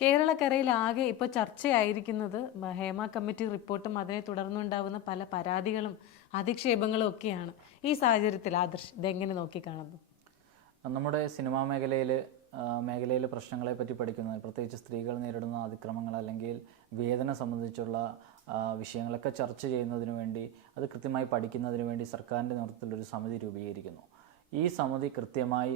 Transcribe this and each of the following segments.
കേരളക്കരയിൽ ആകെ ഇപ്പോൾ ചർച്ചയായിരിക്കുന്നത് ഹേമ കമ്മിറ്റി റിപ്പോർട്ടും അതിനെ തുടർന്നുണ്ടാവുന്ന പല പരാതികളും അധിക്ഷേപങ്ങളും ഒക്കെയാണ്. ഈ സാഹചര്യത്തിൽ ആദർശ് ഇതെങ്ങനെ നോക്കിക്കാണുന്നു? നമ്മുടെ സിനിമാ മേഖലയിൽ മേഖലയിലെ പ്രശ്നങ്ങളെ പറ്റി പഠിക്കുന്നത് പ്രത്യേകിച്ച് സ്ത്രീകൾ നേരിടുന്ന അതിക്രമങ്ങൾ അല്ലെങ്കിൽ വേദന സംബന്ധിച്ചുള്ള വിഷയങ്ങളൊക്കെ ചർച്ച ചെയ്യുന്നതിന് വേണ്ടി അത് കൃത്യമായി പഠിക്കുന്നതിന് വേണ്ടി സർക്കാരിന്റെ നേതൃത്വത്തിൽ ഒരു സമിതി രൂപീകരിക്കുന്നു. ഈ സമിതി കൃത്യമായി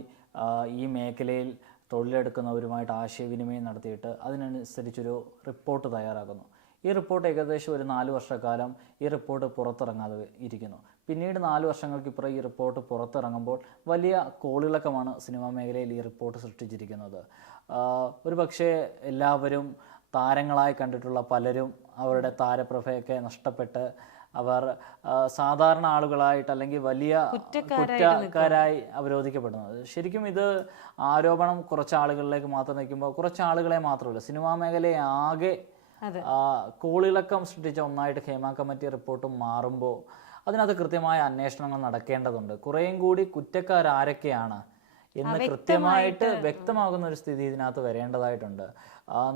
ഈ മേഖലയിൽ തൊഴിലെടുക്കുന്നവരുമായിട്ട് ആശയവിനിമയം നടത്തിയിട്ട് അതിനനുസരിച്ചൊരു റിപ്പോർട്ട് തയ്യാറാക്കുന്നു. ഈ റിപ്പോർട്ട് ഏകദേശം ഒരു നാല് വർഷക്കാലം ഈ റിപ്പോർട്ട് പുറത്തിറങ്ങാതെ ഇരിക്കുന്നു. പിന്നീട് നാല് വർഷങ്ങൾക്കിപ്പുറം ഈ റിപ്പോർട്ട് പുറത്തിറങ്ങുമ്പോൾ വലിയ കോളിളക്കമാണ് സിനിമാ മേഖലയിൽ ഈ റിപ്പോർട്ട് സൃഷ്ടിച്ചിരിക്കുന്നത്. ഒരു പക്ഷേ എല്ലാവരും താരങ്ങളായി കണ്ടിട്ടുള്ള പലരും അവരുടെ താരപ്രഭയൊക്കെ നഷ്ടപ്പെട്ട് അവർ സാധാരണ ആളുകളായിട്ട് അല്ലെങ്കിൽ വലിയ കുറ്റക്കാരായി അവരോധിക്കപ്പെടുന്നത്. ശരിക്കും ഇത് ആരോപണം കുറച്ച് ആളുകളിലേക്ക് മാത്രം നിൽക്കുമ്പോൾ കുറച്ച് ആളുകളെ മാത്രമല്ല സിനിമാ മേഖലയെ ആകെ കോളിളക്കം സൃഷ്ടിച്ച ഒന്നായിട്ട് ഹേമ കമ്മിറ്റി റിപ്പോർട്ട് മാറുമ്പോൾ അതിനകത്ത് കൃത്യമായ അന്വേഷണങ്ങൾ നടക്കേണ്ടതുണ്ട്. കുറേയും കൂടി കുറ്റക്കാരാരൊക്കെയാണ് എന്ന് കൃത്യമായിട്ട് വ്യക്തമാകുന്ന ഒരു സ്ഥിതി ഇതിനകത്ത് വരേണ്ടതായിട്ടുണ്ട്.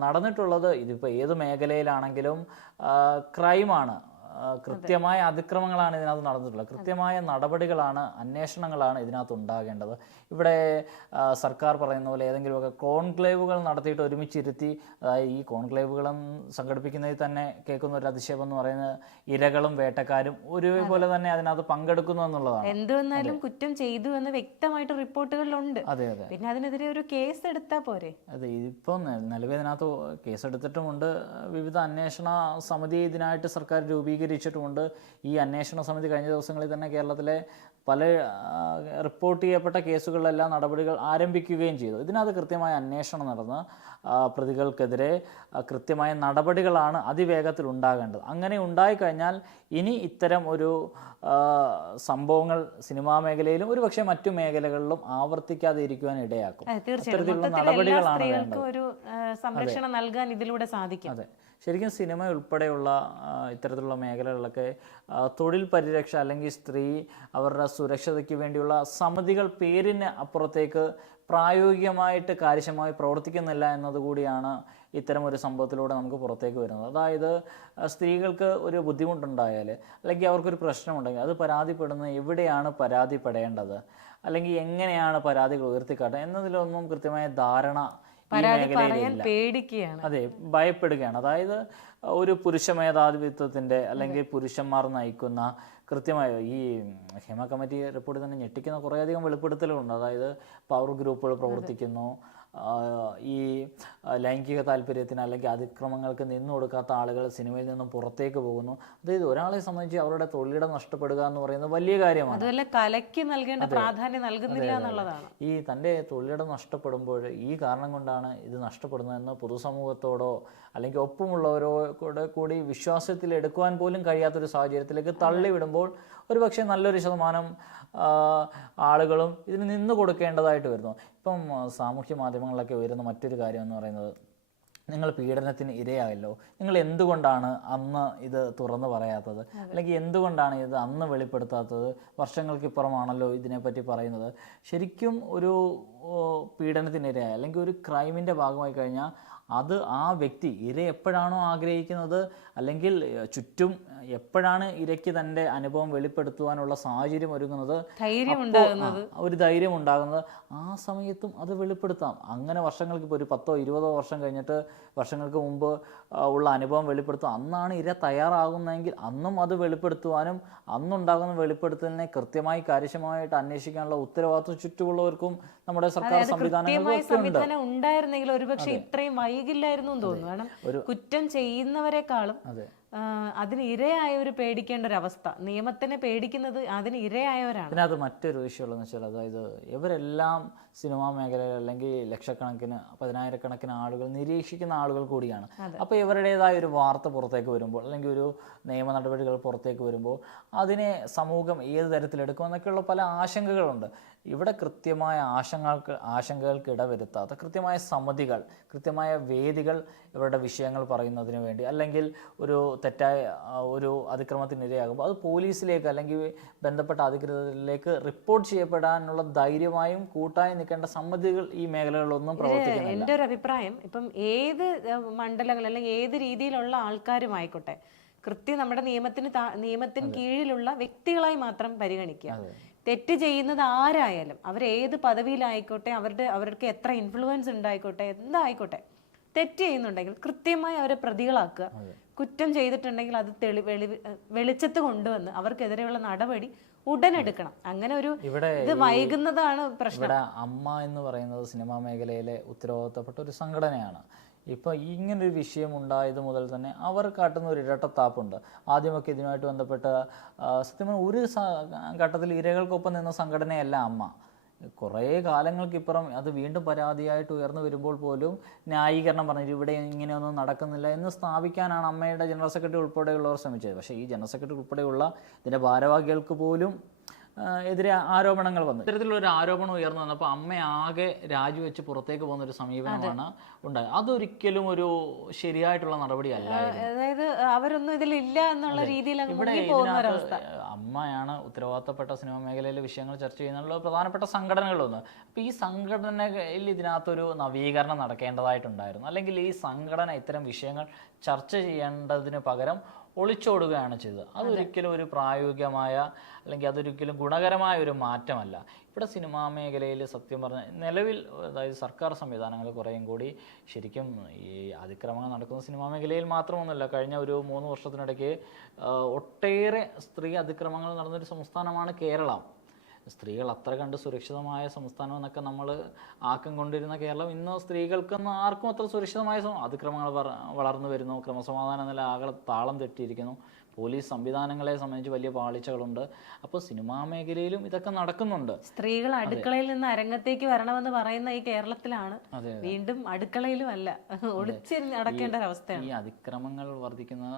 നടന്നിട്ടുള്ളത് ഇതിപ്പോൾ ഏത് മേഖലയിലാണെങ്കിലും ക്രൈമാണ്. കൃത്യമായ അതിക്രമങ്ങളാണ് ഇതിനകത്ത് നടന്നിട്ടുള്ളത്. കൃത്യമായ നടപടികളാണ് അന്വേഷണങ്ങളാണ് ഇതിനകത്ത് ഉണ്ടാകേണ്ടത്. ഇവിടെ സർക്കാർ പറയുന്ന പോലെ ഏതെങ്കിലുമൊക്കെ കോൺക്ലേവുകൾ നടത്തിയിട്ട് ഒരുമിച്ചിരുത്തി അതായത് ഈ കോൺക്ലേവുകളും സംഘടിപ്പിക്കുന്നതിൽ തന്നെ കേൾക്കുന്ന ഒരു അതിശയം എന്ന് പറയുന്നത് ഇരകളും വേട്ടക്കാരും ഒരുപോലെ തന്നെ അതിനകത്ത് പങ്കെടുക്കുന്നു എന്നുള്ളതാണ്. എന്ത് വന്നാലും കുറ്റം ചെയ്തു എന്ന് വ്യക്തമായിട്ട് റിപ്പോർട്ടുകളിലുണ്ട്. അതെ അതെ. പിന്നെ അതിനെതിരെ ഒരു കേസ് എടുത്താൽ പോരെ? അതെ ഇപ്പം നിലവിൽ ഇതിനകത്ത് കേസെടുത്തിട്ടുമുണ്ട്. വിവിധ അന്വേഷണ സമിതി ഇതിനായിട്ട് സർക്കാർ രൂപീകരിച്ചിട്ടുമുണ്ട് ഈ അന്വേഷണ സമിതി കഴിഞ്ഞ ദിവസങ്ങളിൽ തന്നെ കേരളത്തിലെ പല റിപ്പോർട്ട് ചെയ്യപ്പെട്ട കേസുകളിലെല്ലാം നടപടികൾ ആരംഭിക്കുകയും ചെയ്തു. ഇതിനകത്ത് കൃത്യമായ അന്വേഷണം നടന്ന് പ്രതികൾക്കെതിരെ കൃത്യമായ നടപടികളാണ് അതിവേഗത്തിൽ ഉണ്ടാകേണ്ടത്. അങ്ങനെ ഉണ്ടായിക്കഴിഞ്ഞാൽ ഇനി ഇത്തരം ഒരു സംഭവങ്ങൾ സിനിമാ മേഖലയിലും ഒരുപക്ഷെ മറ്റു മേഖലകളിലും ആവർത്തിക്കാതെ ഇരിക്കുവാൻ ഇടയാക്കും അത്തരത്തിലുള്ള നടപടികളാണ് ഒരു സംരക്ഷണം നൽകാൻ ഇതിലൂടെ സാധിക്കും. അതെ. ശരിക്കും സിനിമ ഉൾപ്പെടെയുള്ള ഇത്തരത്തിലുള്ള മേഖലകളിലൊക്കെ തൊഴിൽ പരിരക്ഷ അല്ലെങ്കിൽ സ്ത്രീ അവരുടെ സുരക്ഷതയ്ക്ക് വേണ്ടിയുള്ള സമിതികൾ പേരിന് അപ്പുറത്തേക്ക് പ്രായോഗികമായിട്ട് കാര്യക്ഷമമായി പ്രവർത്തിക്കുന്നില്ല എന്നതുകൂടിയാണ് ഇത്തരം ഒരു സംഭവത്തിലൂടെ നമുക്ക് പുറത്തേക്ക് വരുന്നത്. അതായത് സ്ത്രീകൾക്ക് ഒരു ബുദ്ധിമുട്ടുണ്ടായാൽ അല്ലെങ്കിൽ അവർക്കൊരു പ്രശ്നമുണ്ടെങ്കിൽ അത് പരാതിപ്പെടുന്നത് എവിടെയാണ് പരാതിപ്പെടേണ്ടത്? അല്ലെങ്കിൽ എങ്ങനെയാണ് പരാതികൾ ഉയർത്തിക്കാട്ടുക എന്നതിലൊന്നും കൃത്യമായ ധാരണ പരാതി പറയാൻ പേടിക്കുകയാണ്. അതെ ഭയപ്പെടുകയാണ്. അതായത് ഒരു പുരുഷ മേധാവിത്വത്തിന്റെ അല്ലെങ്കിൽ പുരുഷന്മാർ നയിക്കുന്ന കൃത്യമായ ഈ ഹേമ കമ്മിറ്റി റിപ്പോർട്ടിൽ തന്നെ ഞെട്ടിക്കുന്ന കുറേയധികം വെളിപ്പെടുത്തലുകളുണ്ട്. അതായത് പവർ ഗ്രൂപ്പുകൾ പ്രവർത്തിക്കുന്നു. ഈ ലൈംഗിക താല്പര്യത്തിന് അല്ലെങ്കിൽ അതിക്രമങ്ങൾക്ക് നിന്നു കൊടുക്കാത്ത ആളുകൾ സിനിമയിൽ നിന്നും പുറത്തേക്ക് പോകുന്നു. അതായത് ഒരാളെ സംബന്ധിച്ച് അവരുടെ തൊഴിലിടം നഷ്ടപ്പെടുക എന്ന് പറയുന്നത് വലിയ കാര്യമാണ്. അതുപോലെ കലയ്ക്ക് നൽകേണ്ട പ്രാധാന്യം നൽകുന്നില്ല എന്നുള്ളതാണ്. ഈ തന്റെ തൊഴിലിടം നഷ്ടപ്പെടുമ്പോൾ ഈ കാരണം കൊണ്ടാണ് ഇത് നഷ്ടപ്പെടുന്നതെന്ന് പൊതുസമൂഹത്തോടോ അല്ലെങ്കിൽ ഒപ്പമുള്ളവരോ കൂടെ കൂടി വിശ്വാസത്തിൽ എടുക്കുവാൻ പോലും കഴിയാത്തൊരു സാഹചര്യത്തിലേക്ക് തള്ളിവിടുമ്പോൾ ഒരുപക്ഷെ നല്ലൊരു ശതമാനം ആളുകളും ഇതിന് നിന്ന് കൊടുക്കേണ്ടതായിട്ട് വരുന്നു. ഇപ്പം സാമൂഹ്യ മാധ്യമങ്ങളിലൊക്കെ ഉയരുന്ന മറ്റൊരു കാര്യം എന്ന് പറയുന്നത് നിങ്ങൾ പീഡനത്തിന് ഇരയായല്ലോ. നിങ്ങൾ എന്തുകൊണ്ടാണ് അന്ന് ഇത് തുറന്നു പറയാത്തത്? അല്ലെങ്കിൽ എന്തുകൊണ്ടാണ് ഇത് അന്ന് വെളിപ്പെടുത്താത്തത്? വർഷങ്ങൾക്കിപ്പുറമാണല്ലോ ഇതിനെപ്പറ്റി പറയുന്നത്. ശരിക്കും ഒരു പീഡനത്തിനിരയായ. അല്ലെങ്കിൽ ഒരു ക്രൈമിന്റെ ഭാഗമായി കഴിഞ്ഞാൽ അത് ആ വ്യക്തി ഇര എപ്പോഴാണോ ആഗ്രഹിക്കുന്നത് അല്ലെങ്കിൽ ചുറ്റും എപ്പോഴാണ് ഇരയ്ക്ക് തന്റെ അനുഭവം വെളിപ്പെടുത്തുവാനുള്ള സാഹചര്യം ഒരുങ്ങുന്നത് ഒരു ധൈര്യം ഉണ്ടാകുന്നത്. ആ സമയത്തും അത് വെളിപ്പെടുത്താം. അങ്ങനെ വർഷങ്ങൾക്ക് ഇപ്പോൾ ഒരു പത്തോ ഇരുപതോ വർഷം കഴിഞ്ഞിട്ട് വർഷങ്ങൾക്ക് മുമ്പ് ഉള്ള അനുഭവം വെളിപ്പെടുത്തും. അന്നാണ് ഇര തയ്യാറാകുന്നതെങ്കിൽ അന്നും അത് വെളിപ്പെടുത്തുവാനും അന്നുണ്ടാകുന്ന വെളിപ്പെടുത്തലിനെ കൃത്യമായി കാര്യക്ഷമമായിട്ട് അന്വേഷിക്കാനുള്ള ഉത്തരവാദിത്വം ചുറ്റുമുള്ളവർക്കും നമ്മുടെ സർക്കാർ കൃത്യമായ സംവിധാനങ്ങൾക്കും ഒക്കെ ഉണ്ട്. സംവിധാനം ഉണ്ടായിരുന്നെങ്കിൽ ഒരുപക്ഷെ ഇത്രയും വൈകില്ലായിരുന്നു തോന്നുന്നു. കാരണം കുറ്റം ചെയ്യുന്നവരെക്കാളും അതിന് ഇരയായവർ പേടിക്കേണ്ട ഒരു അവസ്ഥ. നിയമത്തിനെ പേടിക്കുന്നത് അതിന് ഇരയായവരാണ്. ഇതിനകത്ത് മറ്റൊരു വിഷയമുള്ളതെന്ന് വെച്ചാൽ അതായത് ഇവരെല്ലാം സിനിമാ മേഖലയിൽ അല്ലെങ്കിൽ ലക്ഷക്കണക്കിന് പതിനായിരക്കണക്കിന് ആളുകൾ നിരീക്ഷിക്കുന്ന ആളുകൾ കൂടിയാണ്. അപ്പോൾ ഇവരുടേതായ ഒരു വാർത്ത പുറത്തേക്ക് വരുമ്പോൾ അല്ലെങ്കിൽ ഒരു നിയമ നടപടികൾ പുറത്തേക്ക് വരുമ്പോൾ അതിനെ സമൂഹം ഏത് തരത്തിലെടുക്കും എന്നൊക്കെയുള്ള പല ആശങ്കകളുണ്ട്. ഇവിടെ കൃത്യമായ ആശങ്കകൾക്ക് ആശങ്കകൾക്ക് ഇടവരുത്താത്ത കൃത്യമായ സമിതികൾ കൃത്യമായ വേദികൾ ഇവരുടെ വിഷയങ്ങൾ പറയുന്നതിന് വേണ്ടി അല്ലെങ്കിൽ ഒരു തെറ്റായ ഒരു അതിക്രമത്തിന് ഇരയാകുമ്പോൾ അത് പോലീസിലേക്ക് അല്ലെങ്കിൽ ബന്ധപ്പെട്ട അധികൃതരിലേക്ക് റിപ്പോർട്ട് ചെയ്യപ്പെടാനുള്ള ധൈര്യമായും കൂട്ടായി നിൽക്കേണ്ട സമ്മതികൾ ഈ മേഖലകളിലൊന്നും പ്രവർത്തിക്കുന്നില്ല. എന്റെ ഒരു അഭിപ്രായം. ഇപ്പം ഏത് മണ്ഡലങ്ങൾ അല്ലെങ്കിൽ ഏത് രീതിയിലുള്ള ആൾക്കാരും ആയിക്കോട്ടെ കൃത്യം നമ്മുടെ നിയമത്തിന് നിയമത്തിന് കീഴിലുള്ള വ്യക്തികളായി മാത്രം പരിഗണിക്കുക. തെറ്റ് ചെയ്യുന്നത് ആരായാലും അവർ ഏത് പദവിയിലായിക്കോട്ടെ അവരുടെ അവർക്ക് എത്ര ഇൻഫ്ലുവൻസ് ഉണ്ടായിക്കോട്ടെ എന്തായിക്കോട്ടെ തെറ്റ് ചെയ്യുന്നുണ്ടെങ്കിൽ കൃത്യമായി അവരെ പ്രതികളാക്കുക. കുറ്റം ചെയ്തിട്ടുണ്ടെങ്കിൽ അത് തെളി വെളി വെളിച്ചത്ത് കൊണ്ടുവന്ന് അവർക്കെതിരെയുള്ള നടപടി ഉടനെടുക്കണം. അങ്ങനെ ഒരു ഇവിടെ ഇത് വൈകുന്നതാണ് പ്രശ്നം. ഇവിടെ അമ്മ എന്ന് പറയുന്നത് സിനിമാ മേഖലയിലെ ഉത്തരവാദിത്തപ്പെട്ട ഒരു സംഘടനയാണ്. ഇപ്പോൾ ഒരു വിഷയം ഉണ്ടായത് മുതൽ തന്നെ അവർ കാട്ടുന്ന ഒരു ഇരട്ടത്താപ്പുണ്ട്. ആദ്യമൊക്കെ ഇതുമായിട്ട് ബന്ധപ്പെട്ട് സത്യം ഒരു ഘട്ടത്തിൽ ഇരകൾക്കൊപ്പം നിന്ന സംഘടനയല്ല അമ്മ. കുറേ കാലങ്ങൾക്കിപ്പുറം അത് വീണ്ടും പരാതിയായിട്ട് ഉയർന്നു വരുമ്പോൾ പോലും ന്യായീകരണം പറഞ്ഞു ഇവിടെ ഇങ്ങനെയൊന്നും നടക്കുന്നില്ല എന്ന് സ്ഥാപിക്കാനാണ് അമ്മയുടെ ജനറൽ സെക്രട്ടറി ഉൾപ്പെടെയുള്ളവർ ശ്രമിച്ചത്. പക്ഷേ ഈ ജനറൽ സെക്രട്ടറി ഉൾപ്പെടെയുള്ള ഇതിന്റെ ഭാരവാഹികൾക്ക് പോലും എതിരെ ആരോപണങ്ങൾ വന്നു. ഇത്തരത്തിലുള്ള ഒരു ആരോപണം ഉയർന്നു വന്നപ്പോൾ അമ്മ ആകെ രാജിവെച്ച് പുറത്തേക്ക് പോകുന്ന ഒരു സമീപനമാണ് ഉണ്ടായത്. അതൊരിക്കലും ഒരു ശരിയായിട്ടുള്ള നടപടിയല്ലായിരുന്നു അതായത് അവരൊന്നും ഇതിലില്ല എന്നുള്ള രീതിയിൽ ഇവിടെ അമ്മയാണ് ഉത്തരവാദിത്തപ്പെട്ട സിനിമ മേഖലയിലെ വിഷയങ്ങൾ ചർച്ച ചെയ്യുന്നുള്ള പ്രധാനപ്പെട്ട സംഘടനകളൊന്ന് അപ്പോൾ ഈ സംഘടനയിൽ ഇതിനകത്തൊരു നവീകരണം നടക്കേണ്ടതായിട്ടുണ്ടായിരുന്നു. അല്ലെങ്കിൽ ഈ സംഘടന ഇത്തരം വിഷയങ്ങൾ ചർച്ച ചെയ്യേണ്ടതിന് പകരം ഒളിച്ചോടുകയാണ് ചെയ്തത്. അതൊരിക്കലും ഒരു പ്രായോഗികമായ അല്ലെങ്കിൽ അതൊരിക്കലും ഗുണകരമായ ഒരു മാറ്റമല്ല. ഇവിടെ സിനിമാ മേഖലയിൽ സത്യം പറഞ്ഞ നിലവിൽ അതായത് സർക്കാർ സംവിധാനങ്ങൾ കുറേയും കൂടി ശരിക്കും ഈ അതിക്രമങ്ങൾ നടക്കുന്ന സിനിമാ മേഖലയിൽ മാത്രമൊന്നുമല്ല കഴിഞ്ഞ ഒരു മൂന്ന് വർഷത്തിനിടയ്ക്ക് ഒട്ടേറെ സ്ത്രീ അതിക്രമങ്ങൾ നടന്നൊരു സംസ്ഥാനമാണ് കേരളം. സ്ത്രീകൾ അത്ര കണ്ട് സുരക്ഷിതമായ സംസ്ഥാനം എന്നൊക്കെ നമ്മൾ ആക്കം കൊണ്ടിരുന്ന കേരളം ഇന്ന് സ്ത്രീകൾക്കൊന്നും ആർക്കും അത്ര സുരക്ഷിതമായ അതിക്രമങ്ങൾ വളർന്നു വരുന്നു. ക്രമസമാധാന നില ആകെ താളം തെറ്റിയിരിക്കുന്നു. പോലീസ് സംവിധാനങ്ങളെ സംബന്ധിച്ച് വലിയ പാളിച്ചകളുണ്ട്. അപ്പോൾ സിനിമാ മേഖലയിലും ഇതൊക്കെ നടക്കുന്നുണ്ട്. സ്ത്രീകൾ അടുക്കളയിൽ നിന്ന് അരങ്ങത്തേക്ക് വരണമെന്ന് പറയുന്ന ഈ കേരളത്തിലാണ്. വീണ്ടും അടുക്കളയിലും അല്ല. ഒളിച്ചിരുന്ന് നടക്കേണ്ട ഒരവസ്ഥയാണ്. ഈ അതിക്രമങ്ങൾ വർദ്ധിക്കുന്ന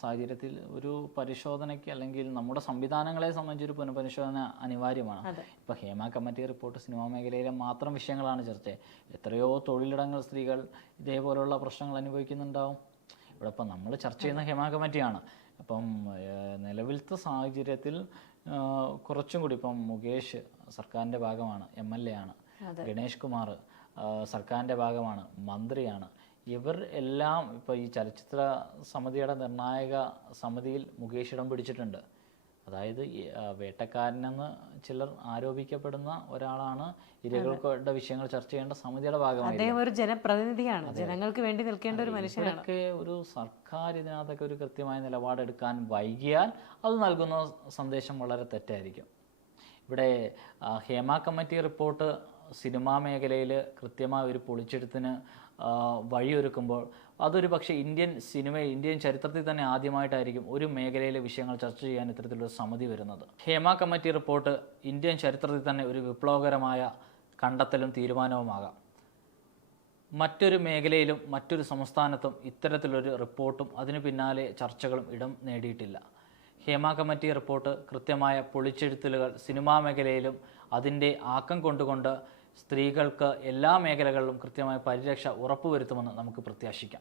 സാഹചര്യത്തിൽ ഒരു പരിശോധനയ്ക്ക് അല്ലെങ്കിൽ നമ്മുടെ സംവിധാനങ്ങളെ സംബന്ധിച്ച് ഒരു പുനഃപരിശോധന അനിവാര്യമാണ്. ഇപ്പോൾ ഹേമ കമ്മിറ്റി റിപ്പോർട്ട് സിനിമാ മേഖലയിലെ മാത്രം വിഷയങ്ങളാണ് ചർച്ച എത്രയോ തൊഴിലിടങ്ങൾ സ്ത്രീകൾ ഇതേപോലെയുള്ള പ്രശ്നങ്ങൾ അനുഭവിക്കുന്നുണ്ടാവും. ഇവിടെ ഇപ്പം നമ്മൾ ചർച്ച ചെയ്യുന്ന ഹേമ കമ്മിറ്റിയാണ്. അപ്പം നിലവിലത്തെ സാഹചര്യത്തിൽ കുറച്ചും കൂടി ഇപ്പം മുകേഷ് സർക്കാരിന്റെ ഭാഗമാണ് എം എൽ എ ആണ്. ഗണേഷ് കുമാർ സർക്കാരിന്റെ ഭാഗമാണ് മന്ത്രിയാണ്. ഇവർ എല്ലാം ഇപ്പോൾ ഈ ചലച്ചിത്ര സമിതിയുടെ നിർണായക സമിതിയിൽ മുകേഷ് ഇടം പിടിച്ചിട്ടുണ്ട്. അതായത് വേട്ടക്കാരനെന്ന് ചിലർ ആരോപിക്കപ്പെടുന്ന ഒരാളാണ് ഇരകളുടെ വിഷയങ്ങൾ ചർച്ച ചെയ്യേണ്ട സമിതിയുടെ ഭാഗമായി അദ്ദേഹം ഒരു ജനപ്രതിനിധിയാണ്. ജനങ്ങൾക്ക് വേണ്ടി നിൽക്കേണ്ട ഒരു മനുഷ്യനാണ്. ഒരു സർക്കാർ ഇതിനകത്തൊക്കെ ഒരു കൃത്യമായ നിലപാടെടുക്കാൻ വൈകിയാൽ അത് നൽകുന്ന സന്ദേശം വളരെ തെറ്റായിരിക്കും. ഇവിടെ ഹേമ കമ്മിറ്റി റിപ്പോർട്ട് സിനിമാ മേഖലയിൽ കൃത്യമായ ഒരു പൊളിച്ചെടുത്തിന് വഴിയൊരുക്കുമ്പോൾ അതൊരു പക്ഷേ ഇന്ത്യൻ സിനിമയിൽ ഇന്ത്യൻ ചരിത്രത്തിൽ തന്നെ ആദ്യമായിട്ടായിരിക്കും ഒരു മേഖലയിലെ വിഷയങ്ങൾ ചർച്ച ചെയ്യാൻ ഇത്തരത്തിലൊരു സമിതി വരുന്നത്. ഹേമ കമ്മിറ്റി റിപ്പോർട്ട് ഇന്ത്യൻ ചരിത്രത്തിൽ തന്നെ ഒരു വിപ്ലവകരമായ കണ്ടെത്തലും തീരുമാനവുമാകാം. മറ്റൊരു മേഖലയിലും മറ്റൊരു സംസ്ഥാനത്തും ഇത്തരത്തിലൊരു റിപ്പോർട്ടും അതിനു പിന്നാലെ ചർച്ചകളും ഇടം നേടിയിട്ടില്ല. ഹേമ കമ്മിറ്റി റിപ്പോർട്ട് കൃത്യമായ പൊളിച്ചെഴുത്തലുകൾ സിനിമാ മേഖലയിലും അതിന്റെ ആക്കം കൊണ്ടുകൊണ്ട് സ്ത്രീകൾക്ക് എല്ലാ മേഖലകളിലും കൃത്യമായ പരിരക്ഷ ഉറപ്പുവരുത്തുമെന്ന് നമുക്ക് പ്രത്യാശിക്കാം.